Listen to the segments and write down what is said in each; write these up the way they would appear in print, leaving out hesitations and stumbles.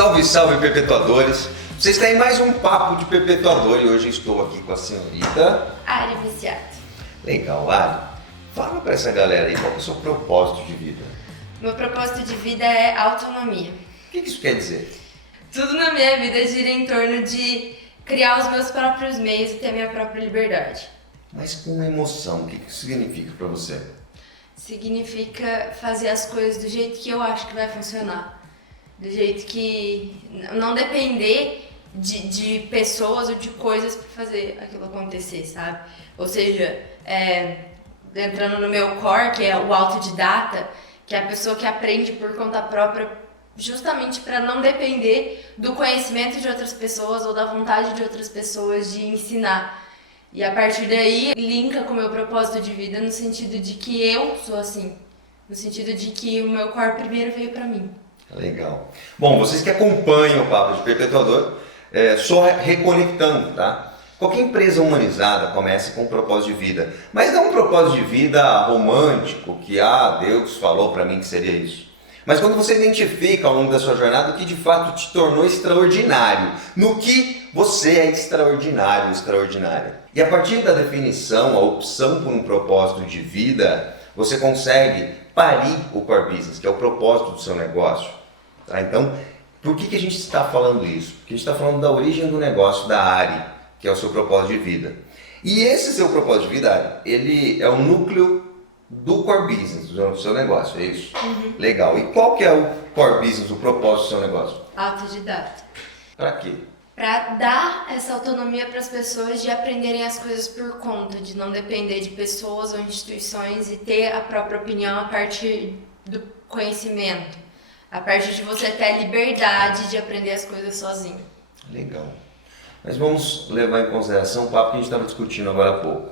Salve, salve, perpetuadores! Vocês têm mais um papo de perpetuador e hoje eu estou aqui com a senhorita Ari Viciato. Legal, Ari. Fala pra essa galera aí, qual é o seu propósito de vida? Meu propósito de vida é autonomia. O que isso quer dizer? Tudo na minha vida gira em torno de criar os meus próprios meios e ter a minha própria liberdade. Mas com emoção, o que isso significa pra você? Significa fazer as coisas do jeito que eu acho que vai funcionar. Do jeito que não depender de pessoas ou de coisas para fazer aquilo acontecer, sabe? Ou seja, entrando no meu core, que é o autodidata, que é a pessoa que aprende por conta própria justamente para não depender do conhecimento de outras pessoas ou da vontade de outras pessoas de ensinar. E a partir daí, linka com o meu propósito de vida no sentido de que eu sou assim. No sentido de que o meu core primeiro veio para mim. Legal. Bom, vocês que acompanham o Papo de Perpetuador, só reconectando, tá? Qualquer empresa humanizada começa com um propósito de vida. Mas não um propósito de vida romântico, que Deus falou para mim que seria isso. Mas quando você identifica ao longo da sua jornada o que de fato te tornou extraordinário, no que você é extraordinário, extraordinária. E a partir da definição, a opção por um propósito de vida, você consegue parir o core business, que é o propósito do seu negócio. Tá? Então, por que a gente está falando isso? Porque a gente está falando da origem do negócio da Ari, que é o seu propósito de vida. E esse seu propósito de vida, Ari, ele é o núcleo do core business do seu negócio, é isso? Uhum. Legal. E qual que é o core business, o propósito do seu negócio? Autodidata. Para quê? Para dar essa autonomia para as pessoas de aprenderem as coisas por conta, de não depender de pessoas ou instituições e ter a própria opinião a partir do conhecimento, a partir de você ter a liberdade de aprender as coisas sozinho. Legal. Mas vamos levar em consideração o papo que a gente estava discutindo agora há pouco.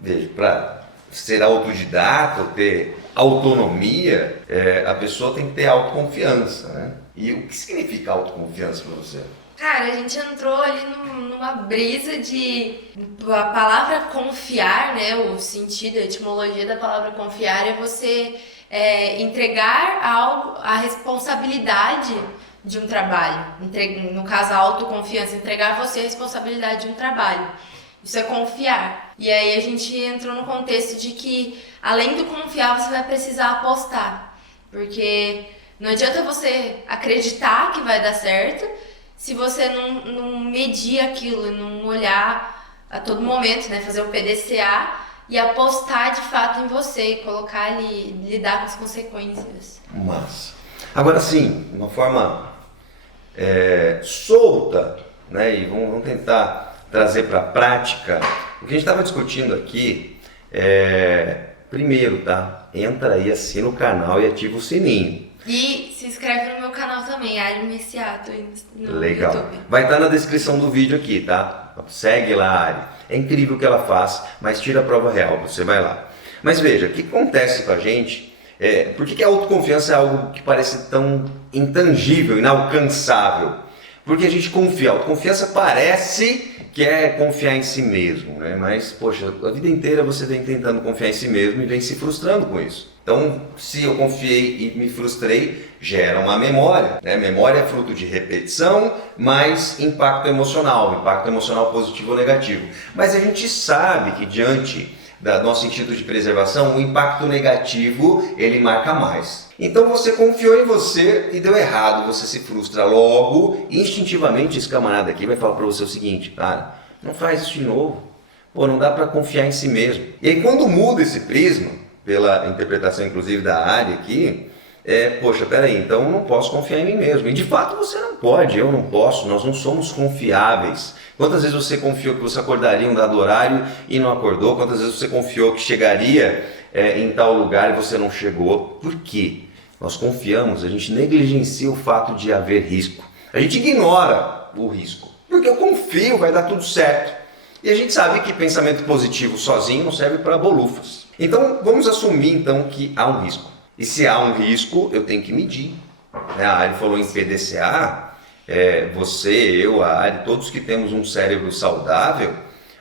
Veja, para ser autodidata, ou ter autonomia, a pessoa tem que ter autoconfiança, né? E o que significa autoconfiança para você? Cara, a gente entrou ali numa brisa de... A palavra confiar, né? O sentido, a etimologia da palavra confiar é você entregar a responsabilidade de um trabalho. No caso, a autoconfiança, entregar a você a responsabilidade de um trabalho. Isso é confiar. E aí a gente entrou no contexto de que, além do confiar, você vai precisar apostar. Porque não adianta você acreditar que vai dar certo se você não medir aquilo, não olhar a todo momento, né? Fazer o PDCA e apostar de fato em você, colocar ali, lidar com as consequências. Massa. Agora sim, de uma forma solta, né? E vamos tentar trazer para a prática. O que a gente estava discutindo aqui primeiro, tá? Entra aí, assina o canal e ativa o sininho. E se inscreve no meu canal também, Ari Viciato, no Legal. YouTube. Vai estar na descrição do vídeo aqui, tá? Segue lá a Ari. É incrível o que ela faz, mas tira a prova real, você vai lá. Mas veja, o que acontece com a gente? Por que a autoconfiança é algo que parece tão intangível, inalcançável? Porque a gente confia. A autoconfiança parece que é confiar em si mesmo, né? Mas, poxa, a vida inteira você vem tentando confiar em si mesmo e vem se frustrando com isso. Então, se eu confiei e me frustrei, gera uma memória, né? Memória é fruto de repetição, mais impacto emocional positivo ou negativo. Mas a gente sabe que diante do nosso instinto de preservação, o impacto negativo, ele marca mais. Então você confiou em você e deu errado, você se frustra logo, instintivamente esse camarada aqui vai falar para você o seguinte, cara, não faz isso de novo, não dá para confiar em si mesmo. E aí quando muda esse prisma, pela interpretação inclusive da área aqui, poxa, peraí, então eu não posso confiar em mim mesmo. E de fato você não pode, eu não posso, nós não somos confiáveis. Quantas vezes você confiou que você acordaria em um dado horário e não acordou? Quantas vezes você confiou que chegaria em tal lugar e você não chegou? Por quê? Nós confiamos, a gente negligencia o fato de haver risco. A gente ignora o risco, porque eu confio, vai dar tudo certo. E a gente sabe que pensamento positivo sozinho não serve para bolufas. Então vamos assumir então que há um risco. E se há um risco, eu tenho que medir. A Ari falou em PDCA, você, eu, a Ari, todos que temos um cérebro saudável,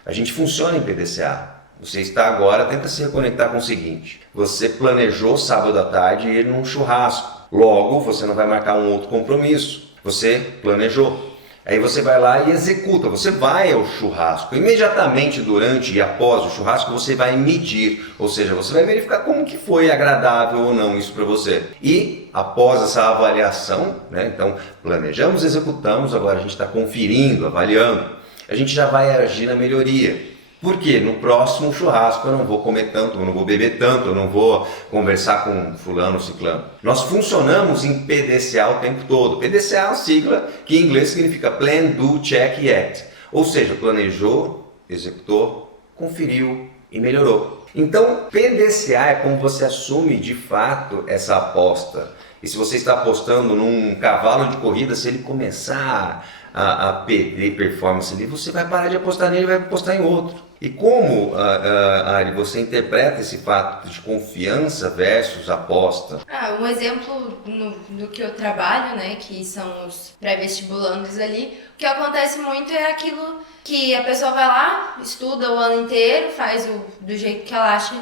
a gente funciona em PDCA. Você está agora, tenta se reconectar com o seguinte, você planejou sábado à tarde ir num churrasco, logo você não vai marcar um outro compromisso. Você planejou. Aí você vai lá e executa, você vai ao churrasco. Imediatamente durante e após o churrasco você vai medir, ou seja, você vai verificar como que foi agradável ou não isso para você. E após essa avaliação, né, então planejamos, executamos, agora a gente está conferindo, avaliando, a gente já vai agir na melhoria. Porque no próximo churrasco eu não vou comer tanto, eu não vou beber tanto, eu não vou conversar com fulano ou ciclano. Nós funcionamos em PDCA o tempo todo. PDCA é uma sigla que em inglês significa Plan, Do, Check e Act. Ou seja, planejou, executou, conferiu e melhorou. Então, PDCA é como você assume de fato essa aposta. E se você está apostando num cavalo de corrida, se ele começar a perder performance ali, você vai parar de apostar nele e vai apostar em outro. E como, Ari, você interpreta esse fato de confiança versus aposta? Um exemplo no que eu trabalho, né, que são os pré-vestibulandos ali, o que acontece muito é aquilo que a pessoa vai lá, estuda o ano inteiro, faz do jeito que ela acha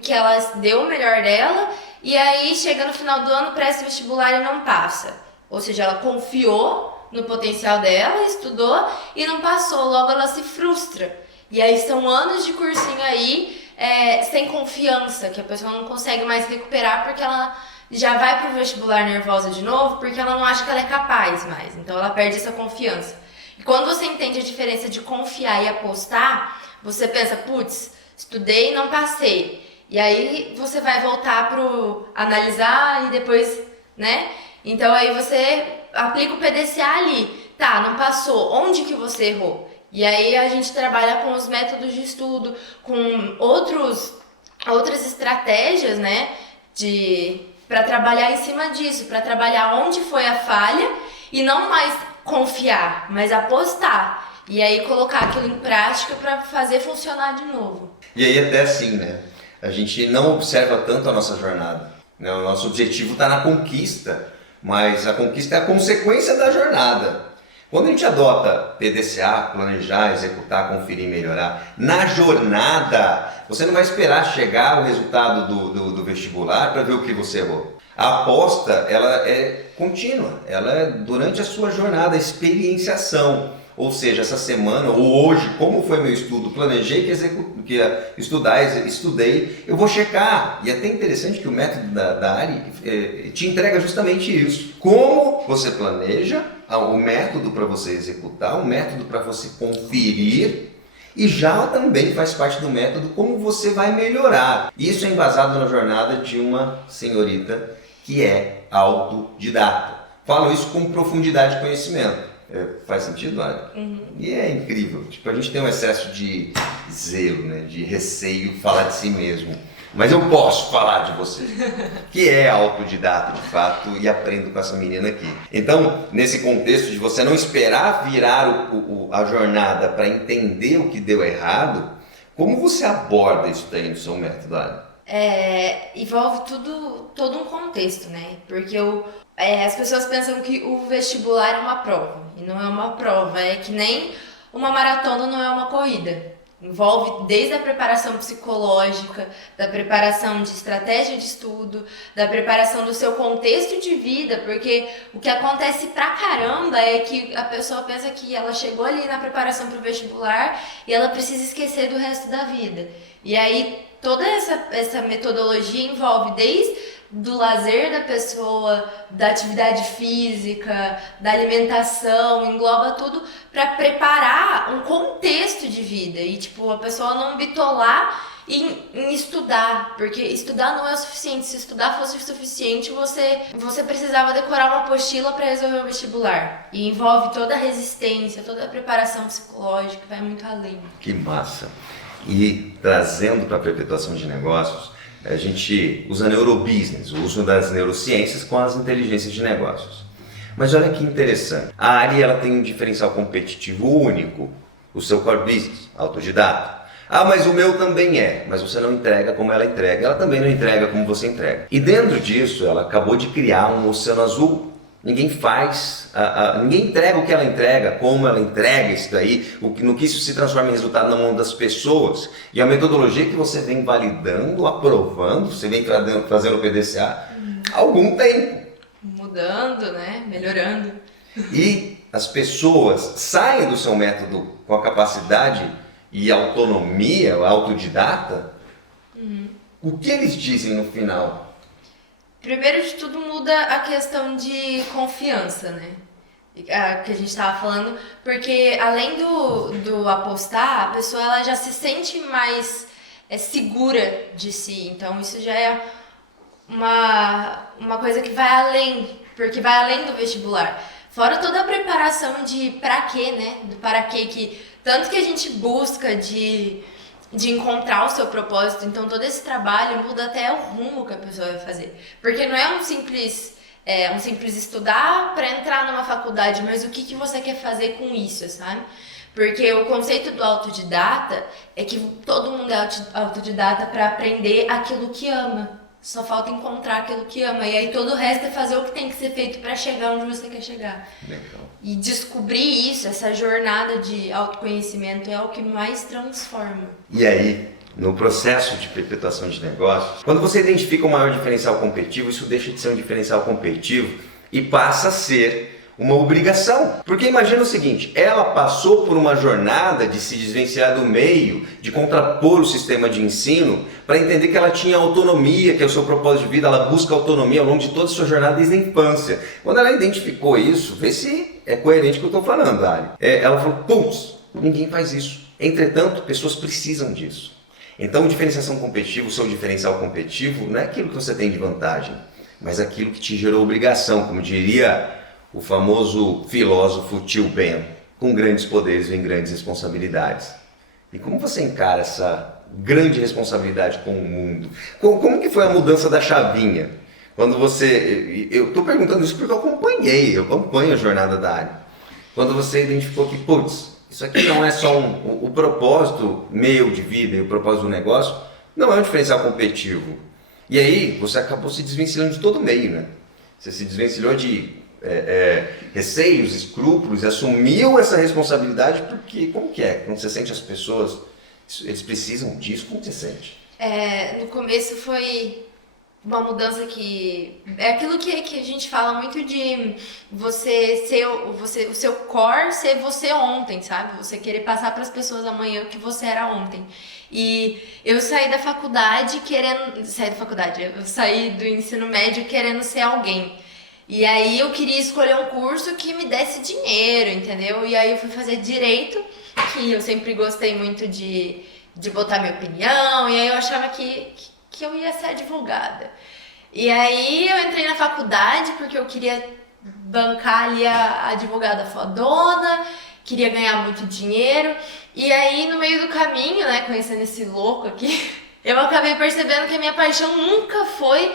que ela deu o melhor dela, e aí chega no final do ano, presta vestibular e não passa. Ou seja, ela confiou no potencial dela, estudou e não passou, logo ela se frustra. E aí são anos de cursinho aí sem confiança, que a pessoa não consegue mais recuperar porque ela já vai pro vestibular nervosa de novo, porque ela não acha que ela é capaz mais, então ela perde essa confiança. E quando você entende a diferença de confiar e apostar, você pensa, putz, estudei e não passei. E aí você vai voltar pro analisar e depois, né? Então aí você aplica o PDCA ali. Tá, não passou. Onde que você errou? E aí a gente trabalha com os métodos de estudo, com outras estratégias, né? Para trabalhar em cima disso, para trabalhar onde foi a falha e não mais confiar, mas apostar. E aí colocar aquilo em prática para fazer funcionar de novo. E aí até assim, né? A gente não observa tanto a nossa jornada, né? O nosso objetivo está na conquista, mas a conquista é a consequência da jornada. Quando a gente adota PDCA, planejar, executar, conferir e melhorar, na jornada, você não vai esperar chegar o resultado do vestibular para ver o que você errou. A aposta, ela é contínua, ela é durante a sua jornada, a experienciação. Ou seja, essa semana ou hoje, como foi meu estudo, planejei que ia estudar, estudei, eu vou checar. E é até interessante que o método da Ari te entrega justamente isso. Como você planeja, o método para você executar, o método para você conferir, e já também faz parte do método como você vai melhorar. Isso é embasado na jornada de uma senhorita que é autodidata. Falo isso com profundidade de conhecimento. Faz sentido, Ari? Uhum. E é incrível. Tipo, a gente tem um excesso de zelo, né? De receio de falar de si mesmo. Mas eu posso falar de você, que é autodidata de fato, e aprendo com essa menina aqui. Então, nesse contexto de você não esperar virar a jornada para entender o que deu errado, como você aborda isso daí no seu método, Ari? Envolve todo um contexto, né? Porque as pessoas pensam que o vestibular é uma prova, e não é uma prova, é que nem uma maratona não é uma corrida. Envolve desde a preparação psicológica, da preparação de estratégia de estudo, da preparação do seu contexto de vida, porque o que acontece pra caramba é que a pessoa pensa que ela chegou ali na preparação pro vestibular e ela precisa esquecer do resto da vida. E aí toda essa metodologia envolve desde do lazer da pessoa, da atividade física, da alimentação, engloba tudo para preparar um contexto de vida e tipo a pessoa não bitolar em estudar, porque estudar não é o suficiente. Se estudar fosse o suficiente, você precisava decorar uma apostila para resolver o vestibular. E envolve toda a resistência, toda a preparação psicológica, vai muito além. Que massa! E trazendo para a perpetuação de negócios, a gente usa neurobusiness, o uso das neurociências com as inteligências de negócios. Mas olha que interessante, a Ari ela tem um diferencial competitivo único, o seu core business, autodidata. Ah, mas o meu também mas você não entrega como ela também não entrega como você entrega. E dentro disso, ela acabou de criar um oceano azul. Ninguém faz, ninguém entrega o que ela entrega, como ela entrega isso daí, no que isso se transforma em resultado na mão das pessoas. E a metodologia que você vem validando, aprovando, você vem fazendo o PDCA há algum tempo. Mudando, né? Melhorando. e as pessoas saem do seu método com a capacidade e autonomia, autodidata, o que eles dizem no final? Primeiro de tudo muda a questão de confiança, né? Que a gente estava falando, porque além do apostar, a pessoa ela já se sente mais segura de si. Então isso já é uma coisa que vai além, porque vai além do vestibular. Fora toda a preparação de para quê, né? Do para quê, que tanto que a gente busca de encontrar o seu propósito. Então todo esse trabalho muda até o rumo que a pessoa vai fazer. Porque não é um simples estudar para entrar numa faculdade, mas o que você quer fazer com isso, sabe? Porque o conceito do autodidata é que todo mundo é autodidata para aprender aquilo que ama. Só falta encontrar aquilo que ama. E aí todo o resto é fazer o que tem que ser feito para chegar onde você quer chegar. Legal. E descobrir isso, essa jornada de autoconhecimento é o que mais transforma. E aí, no processo de perpetuação de negócio, quando você identifica o maior diferencial competitivo, isso deixa de ser um diferencial competitivo e passa a ser uma obrigação. Porque imagina o seguinte, ela passou por uma jornada de se desvencilhar do meio, de contrapor o sistema de ensino, para entender que ela tinha autonomia, que é o seu propósito de vida, ela busca autonomia ao longo de toda a sua jornada desde a infância. Quando ela identificou isso, vê se é coerente com o que eu estou falando, Ari. Ela falou, putz, ninguém faz isso. Entretanto, pessoas precisam disso. Então, diferenciação competitiva, o seu diferencial competitivo, não é aquilo que você tem de vantagem, mas aquilo que te gerou obrigação, como diria o famoso filósofo Tio Ben, com grandes poderes vem grandes responsabilidades. E como você encara essa grande responsabilidade com o mundo? Como que foi a mudança da chavinha? Quando você... Eu estou perguntando isso porque eu acompanho a jornada da área. Quando você identificou que, putz, isso aqui não é só o propósito meu de vida e o propósito do negócio, não é um diferencial competitivo. E aí você acabou se desvencilhando de todo o meio, né? Você se desvencilhou de receios, escrúpulos, e assumiu essa responsabilidade porque, como que é? Quando você sente as pessoas, eles precisam disso, como você sente? No começo foi uma mudança que... É aquilo que a gente fala muito de você ser o seu core ser você ontem, sabe? Você querer passar para as pessoas amanhã o que você era ontem. E eu saí da faculdade eu saí do ensino médio querendo ser alguém. E aí eu queria escolher um curso que me desse dinheiro, entendeu? E aí eu fui fazer direito, que eu sempre gostei muito de botar minha opinião, e aí eu achava que eu ia ser advogada. E aí eu entrei na faculdade porque eu queria bancar ali a advogada fodona, queria ganhar muito dinheiro. E aí no meio do caminho, né, conhecendo esse louco aqui, eu acabei percebendo que a minha paixão nunca foi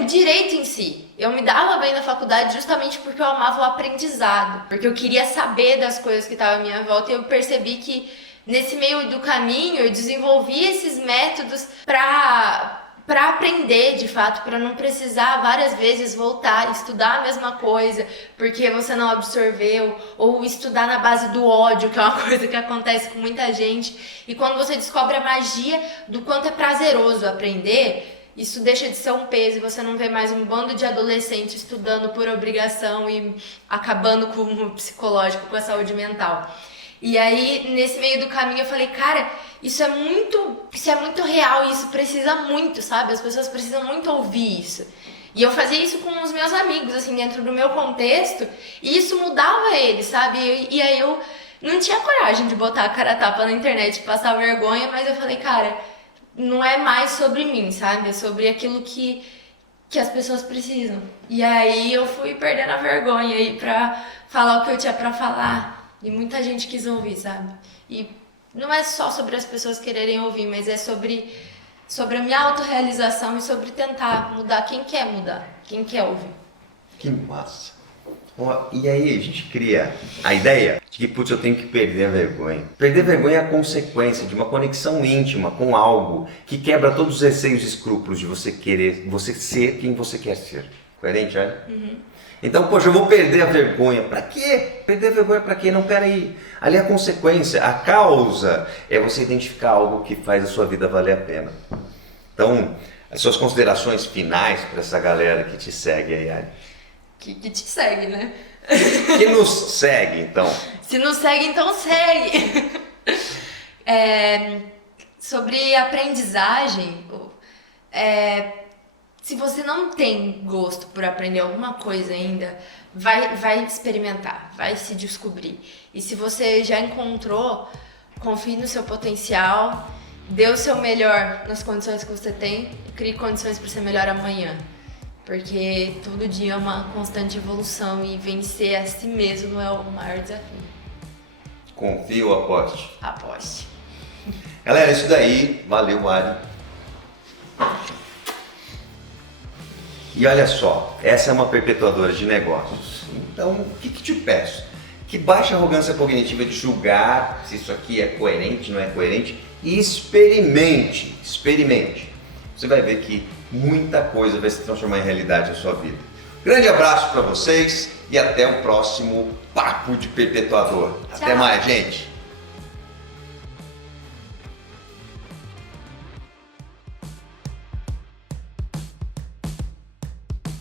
o direito em si. Eu me dava bem na faculdade justamente porque eu amava o aprendizado, porque eu queria saber das coisas que estavam à minha volta, e eu percebi que nesse meio do caminho eu desenvolvi esses métodos para aprender de fato, para não precisar várias vezes voltar e estudar a mesma coisa porque você não absorveu, ou estudar na base do ódio, que é uma coisa que acontece com muita gente. E quando você descobre a magia do quanto é prazeroso aprender, isso deixa de ser um peso e você não vê mais um bando de adolescentes estudando por obrigação e acabando com o psicológico, com a saúde mental. E aí, nesse meio do caminho, eu falei, cara, isso é muito real e isso precisa muito, sabe? As pessoas precisam muito ouvir isso. E eu fazia isso com os meus amigos, assim, dentro do meu contexto, e isso mudava eles, sabe? E aí eu não tinha coragem de botar a cara a tapa na internet e passar vergonha, mas eu falei, cara, não é mais sobre mim, sabe? É sobre aquilo que as pessoas precisam. E aí eu fui perdendo a vergonha aí pra falar o que eu tinha pra falar. E muita gente quis ouvir, sabe? E não é só sobre as pessoas quererem ouvir, mas é sobre a minha autorrealização e sobre tentar mudar quem quer mudar, quem quer ouvir. Que massa! E aí a gente cria a ideia de que, putz, eu tenho que perder a vergonha. Perder a vergonha é a consequência de uma conexão íntima com algo que quebra todos os receios e escrúpulos de você ser quem você quer ser. Coerente, né? Uhum. Então, poxa, eu vou perder a vergonha. Pra quê? Perder a vergonha pra quê? Não, peraí. Ali é a consequência. A causa é você identificar algo que faz a sua vida valer a pena. Então, as suas considerações finais para essa galera que te segue aí, Ari. Que te segue, né? Que nos segue, então. Se não segue, então segue. Sobre aprendizagem, se você não tem gosto por aprender alguma coisa ainda, vai experimentar, vai se descobrir. E se você já encontrou, confie no seu potencial, dê o seu melhor nas condições que você tem e crie condições para ser melhor amanhã. Porque todo dia é uma constante evolução e vencer a si mesmo é o maior desafio. Confie ou aposte? Aposte. Galera, isso daí. Valeu, Mari. E olha só, essa é uma perpetuadora de negócios. Então, o que te peço? Que baixe a arrogância cognitiva de julgar se isso aqui é coerente, não é coerente, e experimente. Você vai ver que muita coisa vai se transformar em realidade na sua vida. Grande abraço para vocês e até o próximo Papo de Perpetuador. Até mais, gente!